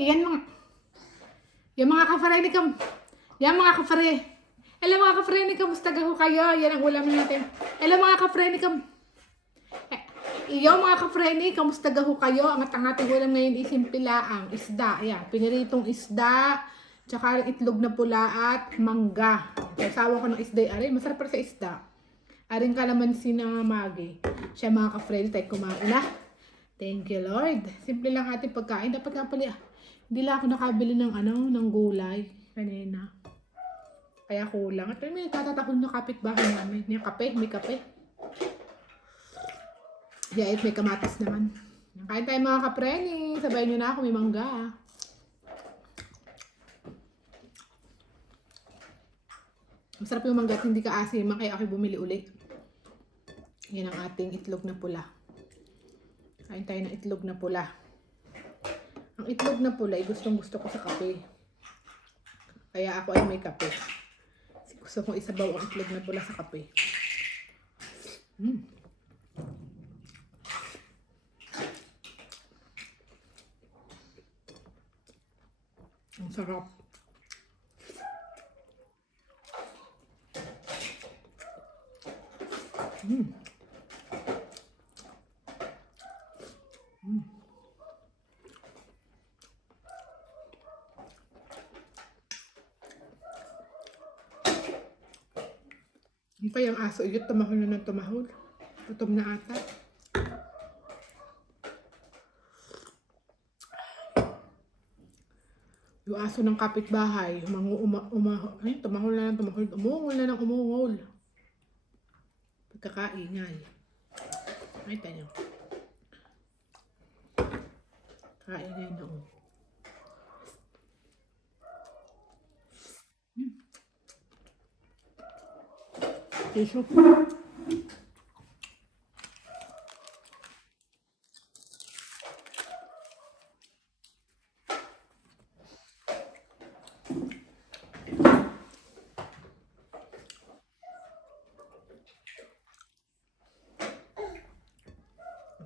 Iyan mga, yung mga kafare ni kam, yan mga kafare. Hello mga kafare ni kamusta gaho kayo? Yan ang ulam natin. Hello mga kafare ni kam. Eh, Iyo mga kafreni, kamusta gaho kayo? Ang at ang ating ulam ngayon is simpilaang isda. Ayan, piniritong isda, tsaka itlog na pula at mangga. Kasawa ko ng isda. Aray, masarap pa sa isda. Aring kalamansi na magi. Siya mga kafreni, tayo kumain na. Thank you Lord. Simple lang ating pagkain. Dapat nga pala, hindi lang ako nakabili ng ano, ng gulay kanina. Kaya kulang. At may nagtatatahol na kapitbahay namin. May kape, may kape. Yeah, at may kamatis naman. Kain tayo mga kapreni. Sabay nyo na ako, may mangga. Masarap yung mangga hindi ka asim, kaya ako bumili uli. Yan ang ating itlog na pula. Kain tayo ng itlog na pula. Ang itlog na pula gustong gusto ko sa kape. Kaya ako ay may kape. Gusto kong isabaw ang itlog na pula sa kape. Mm. Ang sarap. Mm. Yung kayang aso, iyot tumahol na ng tumahol. Gutom na ata. Yung aso ng kapitbahay, umangu, uma, uma, ay, tumahol na ng tumahol, umungol na ng umungol. Pagkakaingay. Ay, tayo. Kaingay na oh. Tissue.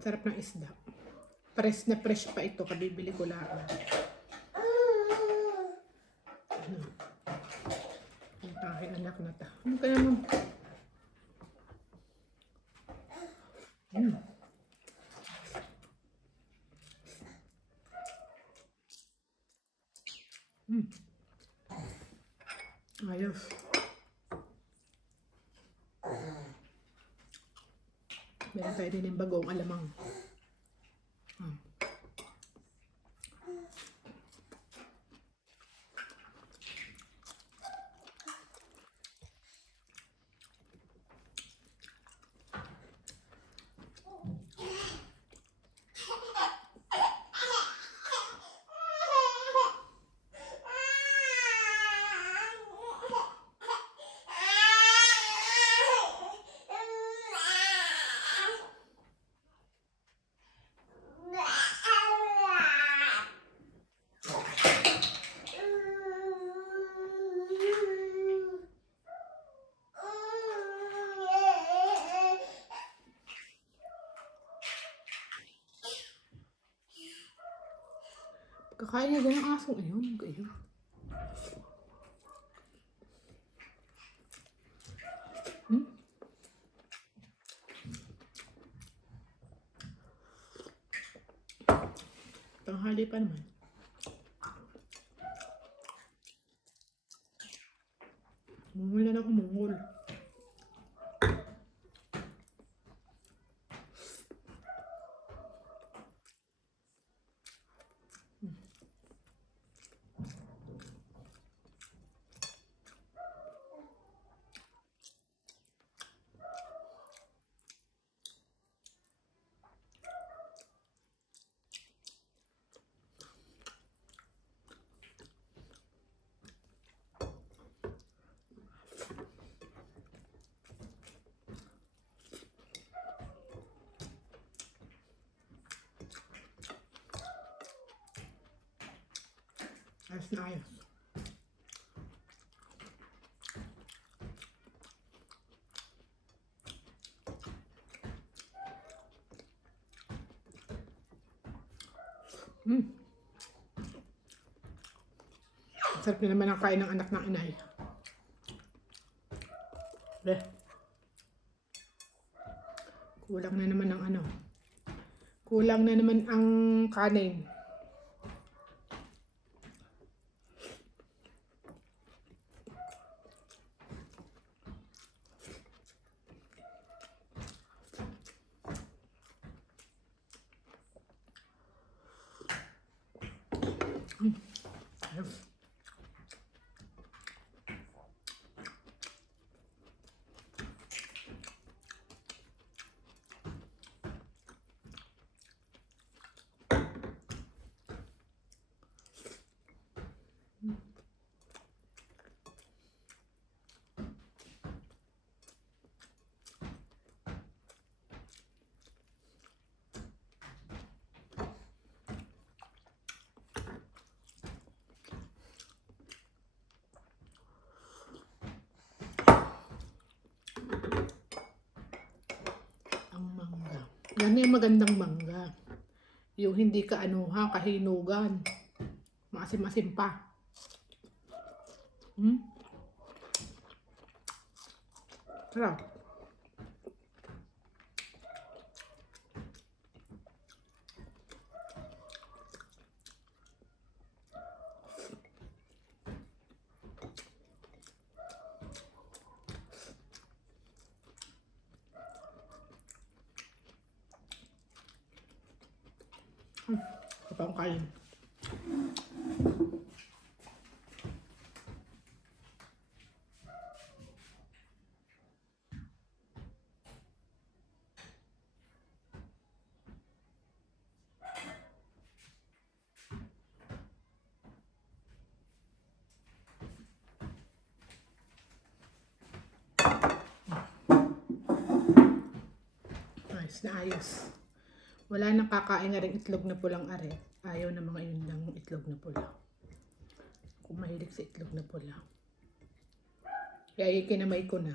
Sarap ng isda. Fresh na fresh pa ito. Kabibili ko lang. Ano? Ang aking anak na ta. Ano kaya mo? Mm. Mm. Ayos. Meron tayo din bagong alamang. Hmm. Kakain din ang asong iyon. Gayon. Hmm? Tanghali pa naman. Umungol na ng na ayos. Mm. Sarap na naman ang kain ng anak ng inay. Eh. Kulang na naman ang ano. Kulang na naman ang kanin. Everything. Yan yung magandang mangga. Yung hindi ka anuha, kahinugan. Maasim-asim pa. Hmm? Sarap. Ito pa ang kain. Na ayos. Wala nang kakain na rin itlog na pulang are. Ayaw na mga yun ng itlog na pula. Kung mahilig sa itlog na pula. Kaya ikinamay ko na.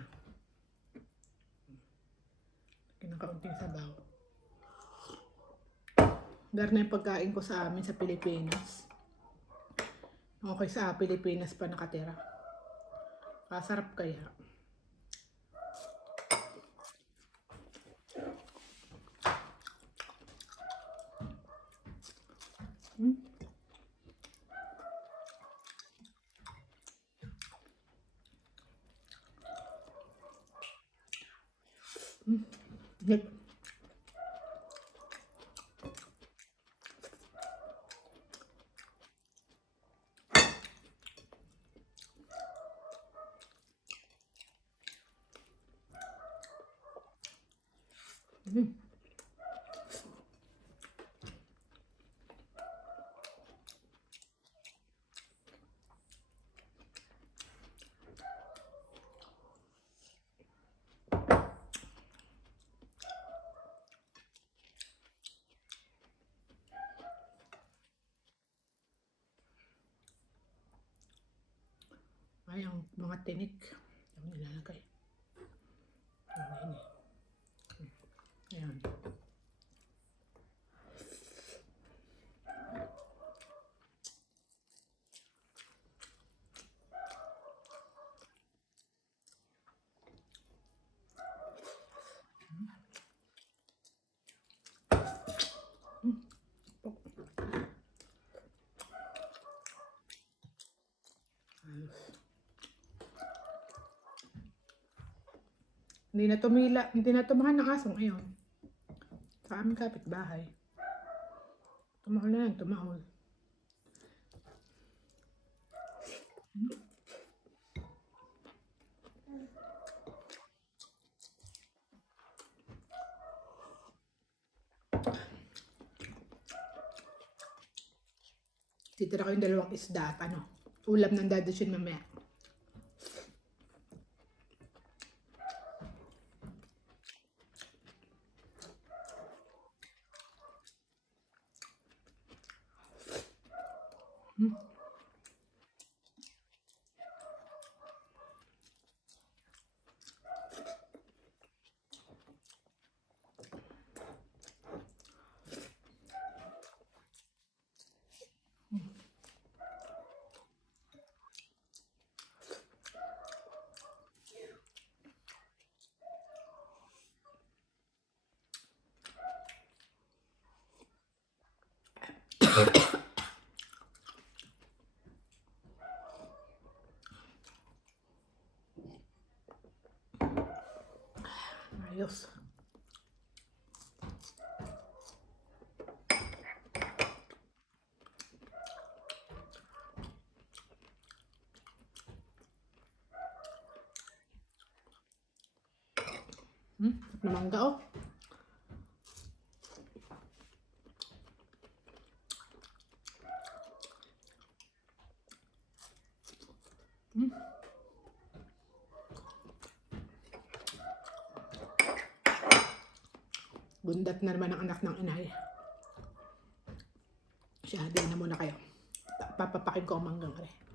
Kinakaunting sabaw. Dar na yung pagkain ko sa amin sa Pilipinas. Okay sa Pilipinas pa nakatira. Kasarap kaya. Yep. Mm. Ay, ang mga tinik. Ang nilalagay. Ang ini. Ayan. Hindi na tumila, hindi na tumahan ng asong ngayon. Sa aming kapitbahay. Tumahol na lang, tumahol. Titira ko yung dalawang isda at ano, ulam ng dadasyon mamaya. Ayos. Hmm, na mangga oh. Hmm. Gundat na naman ang anak ng inay. Siya, din na muna kayo. Pa- Papapakin ko ang manggang are.